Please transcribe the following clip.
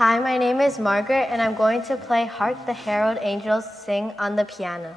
Hi, my name is Margaret, and I'm going to play Hark the Herald Angels Sing on the piano.